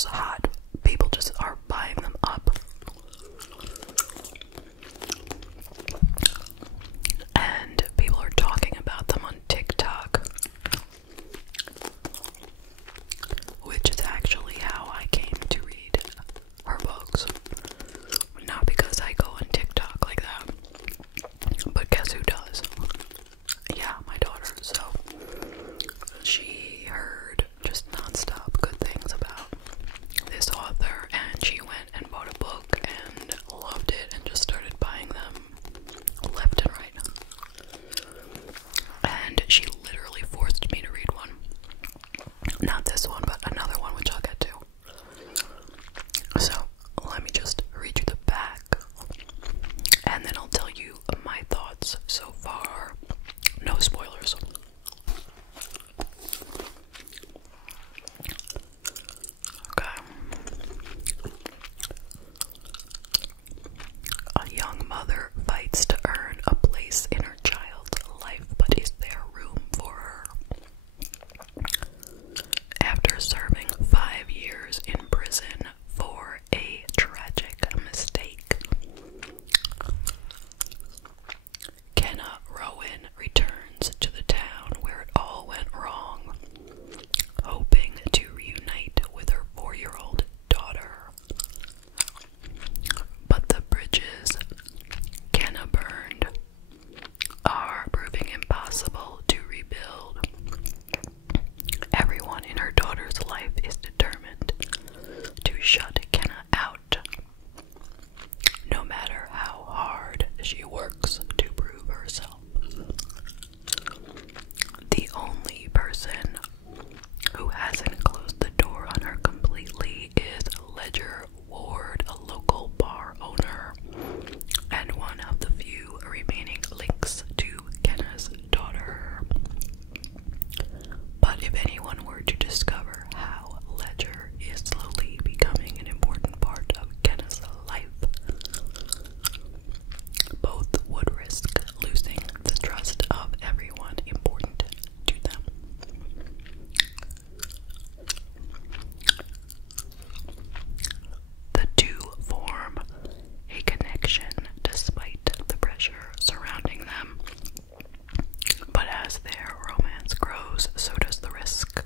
just hot. People just are buying them up. And people are talking about them on TikTok, which is actually how I came to read her books. Not because I go on TikTok like that, but guess who does? Yeah, my daughter. So she heard just nonstop good things about this author, and she went and bought a book and loved it and just started buying them left and right. And she literally forced me to read one. Not this one, but another one, which I'll get to. So let me just read you the back, and then I'll tell you my thoughts so far. No spoilers. Okay. A young mother fights to earn a place in her child's life, but is there room for her? After serving 5 years in prison for a tragic mistake, Kenna Rowan returns to the town where it all went wrong, hoping to reunite with her 4-year-old daughter. But the bridges Kenna burned are proving impossible to rebuild. Everyone in her daughter's life is determined to shut Kenna out, no matter how hard she works to prove herself. The only person who hasn't closed the door on her completely is Ledger Ward, a local bar owner, and one of the few remaining links to Kenna's daughter. But if anyone were to discover how Ledger is slowly becoming an important part of Kenna's life, both would risk losing the trust of everyone important to them. The two form a connection despite the pressure surrounding them. But as their romance grows, so does the risk.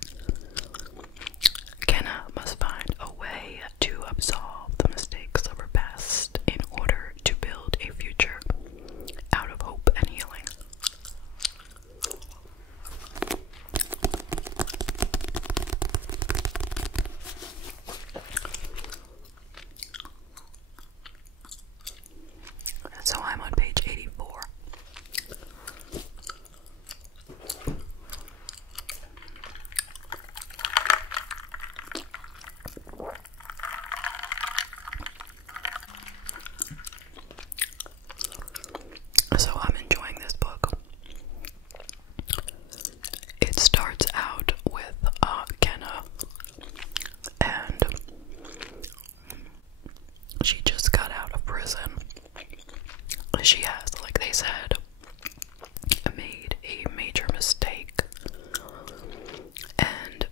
Kenna must find a way to absolve the mistakes of her past in order to build a future out of hope and healing. So I'm on page 84. So I'm enjoying this book. It starts out with Kenna, and she just got out of prison. She has, like they said, made a major mistake and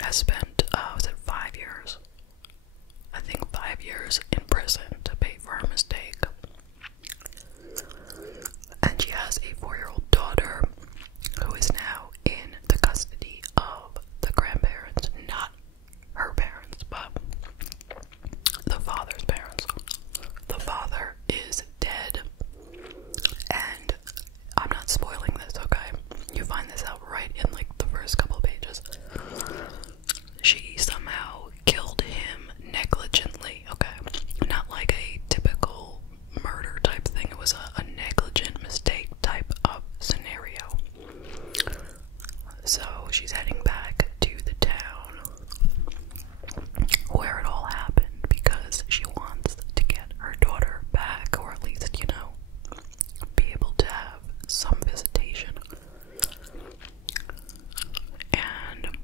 has spent, was it 5 years? I think 5 years in prison to pay for her mistake. And she has a 4-year-old daughter who is now in the custody of the grandparents, not her parents, but the father's parents. The father is dead, and I'm not spoiling this, okay? You find this out right in like the first couple of pages. She somehow killed him negligently, okay? Not like a typical murder type thing. It was a negligent mistake type of scenario. So she's heading back to the town where it all happened because she wants to get her daughter back, or at least, you know, be able to have some visitation. And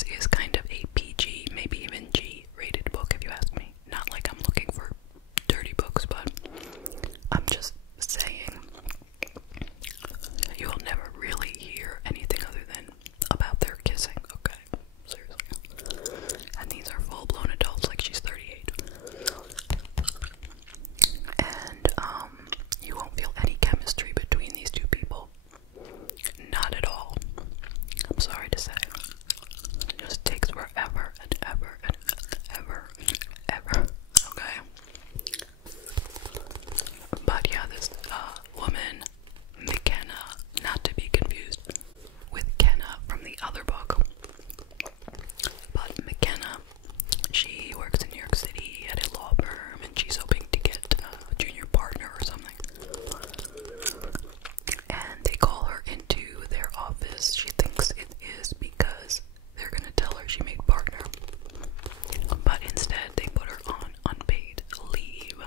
this is kind of a PG, maybe even G rated book if you ask me. Not like I'm looking for dirty books, but I'm just saying you will never really hear anything other than about their kissing, okay? Seriously. And these are full-blown adults, like she's 38. And, you won't feel any chemistry between these two people. Not at all. I'm sorry to say. It just takes forever and ever and ever and ever, okay? But yeah, this, woman, McKenna, not to be confused with Kenna from the other book, but McKenna, she works in New York City at a law firm, and she's hoping to get a junior partner or something. And they call her into their office. She thinks it is because they're gonna tell her she made partner, but instead they put her on unpaid leave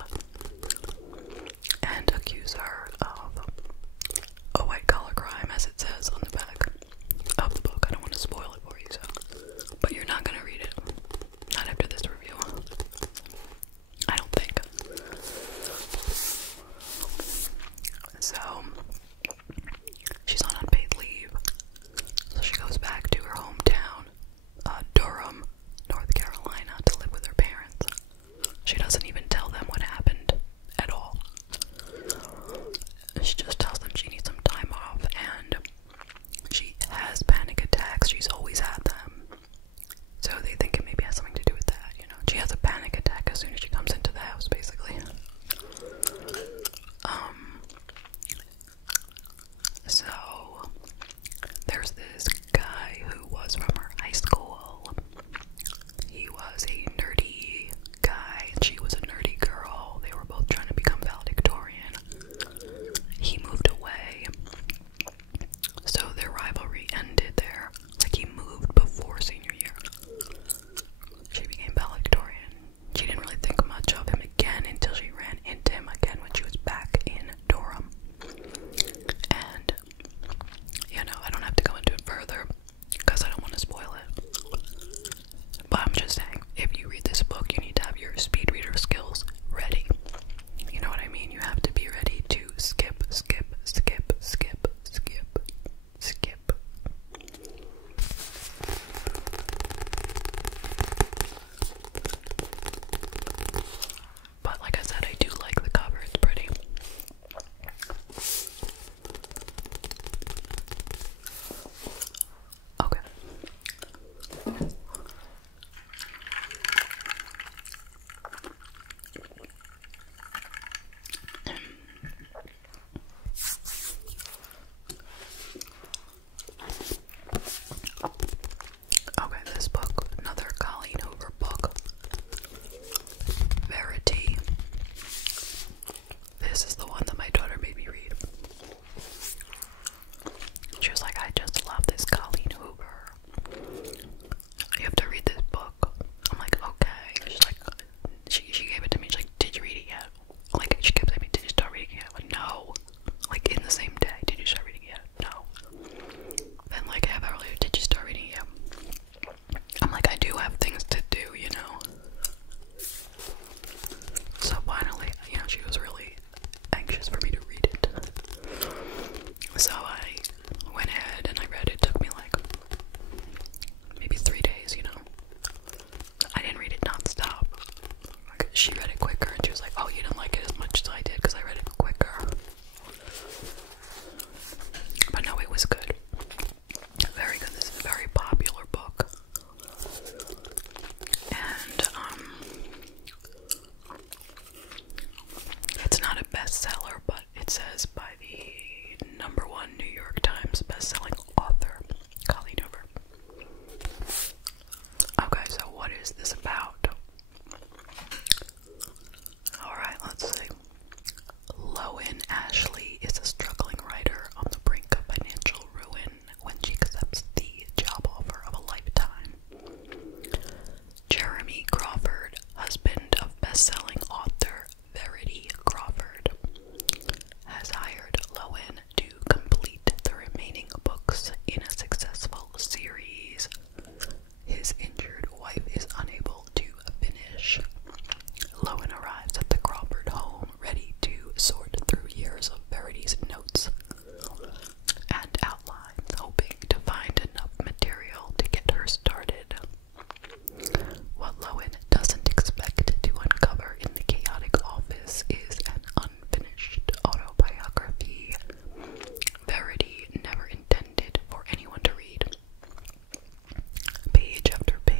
and accuse her of a white-collar crime, as it says on the back of the book. I don't want to spoil it for you, so, but you're not gonna read it. Not after this review. I don't think. So, she's on unpaid leave. So she goes back to her hometown, Durham, North Carolina, to live with her parents. She doesn't even tell them what happened at all. She just tells them she needs some time off, and she has panic attacks. She's always had them. So they think it maybe has something to do with that, you know. She has a panic attack as soon as she comes into the house, basically. So there's this guy who was from her high school. He was a nerdy guy, and she was a nerdy girl. They were both trying to become valedictorian. He moved away, so their rivalry ended there. Like, he moved before senior year. She became valedictorian. She didn't really think much of him again until she ran into him again when she was back in Durham. And, you know, I don't have to go into it further because I don't want to spoil it. But I'm just saying, if you read this book, you need to have your speed reader skills ready. You know what I mean? You have to be ready to skip, skip, skip, skip, skip, skip. But like I said, I do like the cover. It's pretty. Okay. Okay, this book, another Colleen Hoover book, Verity. This is the one that my daughter made me read. She was like, I just love this Colleen Hoover. You have to read this book. I'm like, okay. She's like, she gave it to me. She's like, did you read it yet? Like, she kept saying me, did you start reading it yet? I'm like, no. Like, in the same day, did you start reading it yet? No. Then, like, half hour later, did you start reading it yet? I'm like, I do have things to do, you know. So finally, you know, she was really anxious for me to read it. So I went ahead and I read it. It took me like maybe 3 days, you know. I didn't read it non-stop. Like, she read it quicker and she was like, oh, you didn't like it as much as I did because I read it quicker. But no, it was good. Very good. This is a very popular book. And, it's not a bestseller, but it says by the #1 New York Times bestselling author, Colleen Hoover. Okay, so what is this about? his injured wife is unable to finish. Lowen arrives at the Crawford home, ready to sort through years of Verity's notes and outlines, hoping to find enough material to get her started. What Lowen doesn't expect to uncover in the chaotic office is an unfinished autobiography Verity never intended for anyone to read. Page after page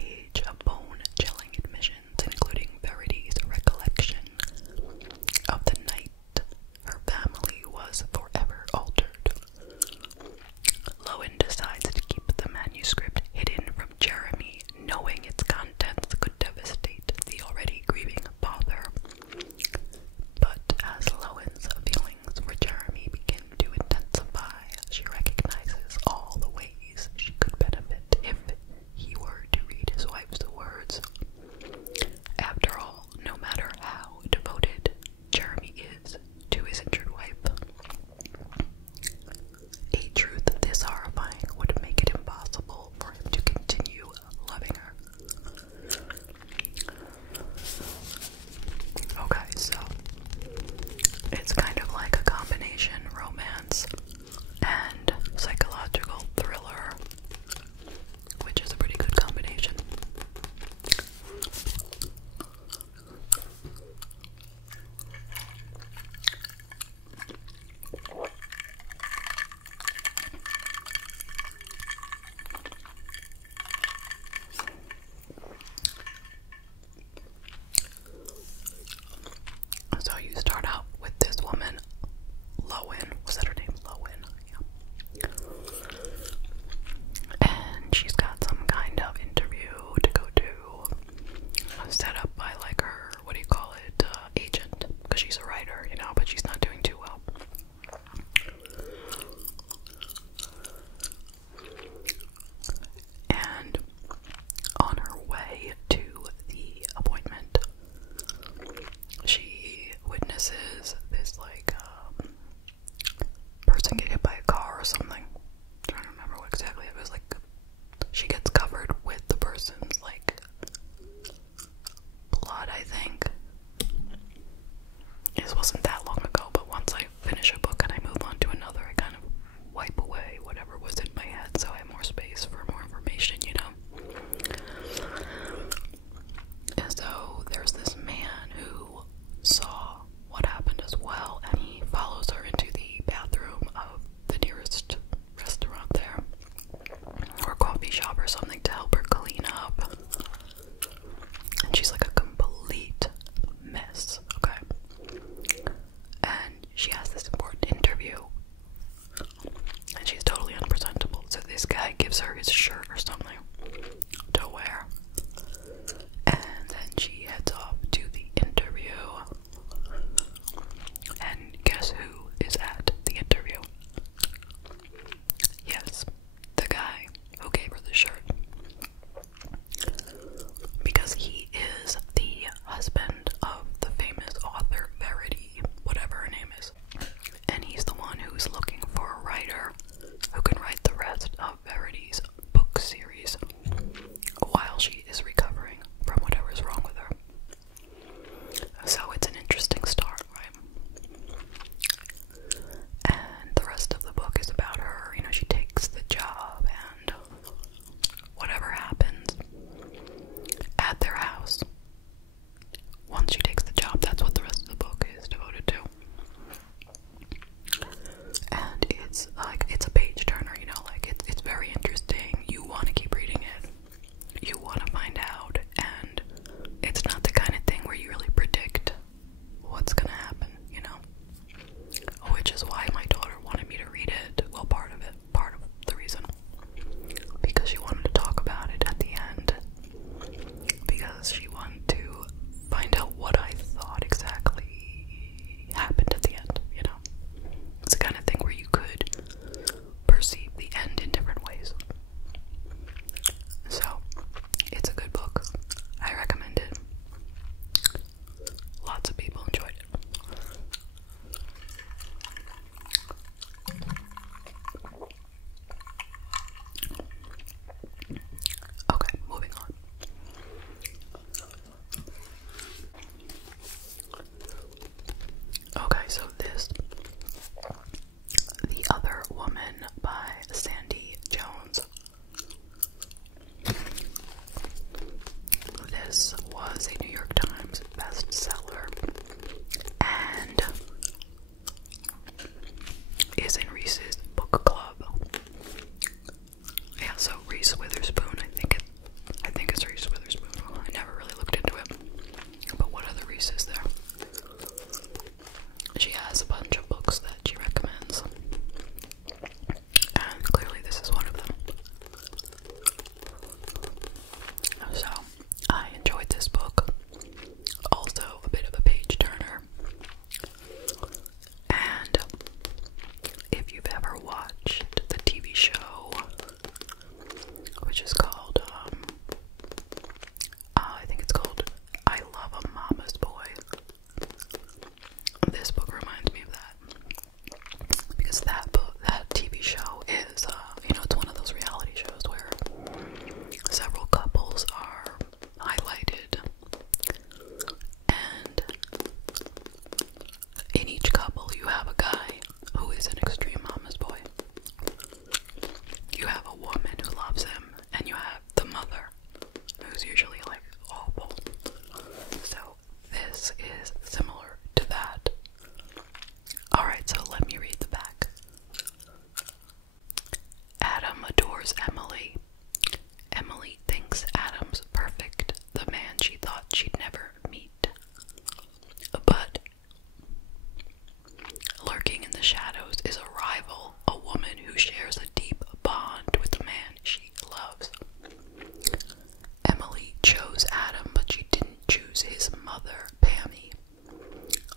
chose Adam, but she didn't choose his mother, Pammy.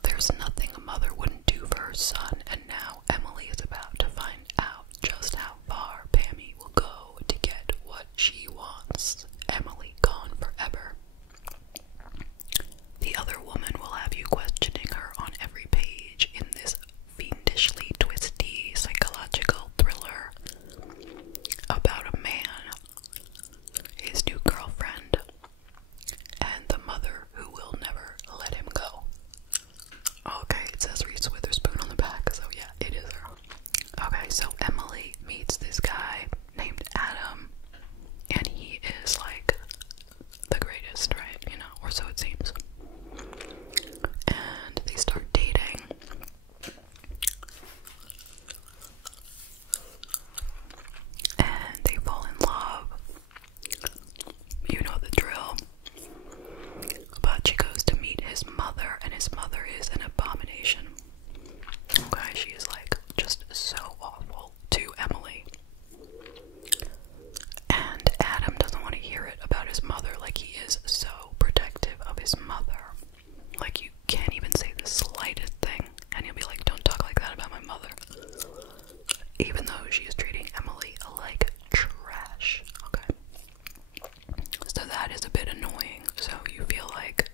There's nothing a mother wouldn't do for her son, and now Emily is about to find out just how far Pammy will go to get what she wants. Emily gone forever. The other woman will have you questioning her on every page in this fiendishly twisty psychological thriller about a man, his new girlfriend, and the mother who will never let him go. Okay, it says Reese Witherspoon on the back, so yeah, it is her. Okay, so Emily meets this guy named Adam, and he is like the greatest, right? You know, or so it seems. And they start dating. And they fall in love. You know the drill. But she goes to meet his mother, and his mother is an abomination. Okay, she is like just so awful to Emily. And Adam doesn't want to hear it about his mother. Like, he is so protective of his mother. Like, you can't even say the slightest thing, and he'll be like, don't talk like that about my mother. Even though she is treating Emily like trash. Okay. So that is a bit annoying. So you feel like,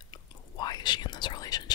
why is she in this relationship?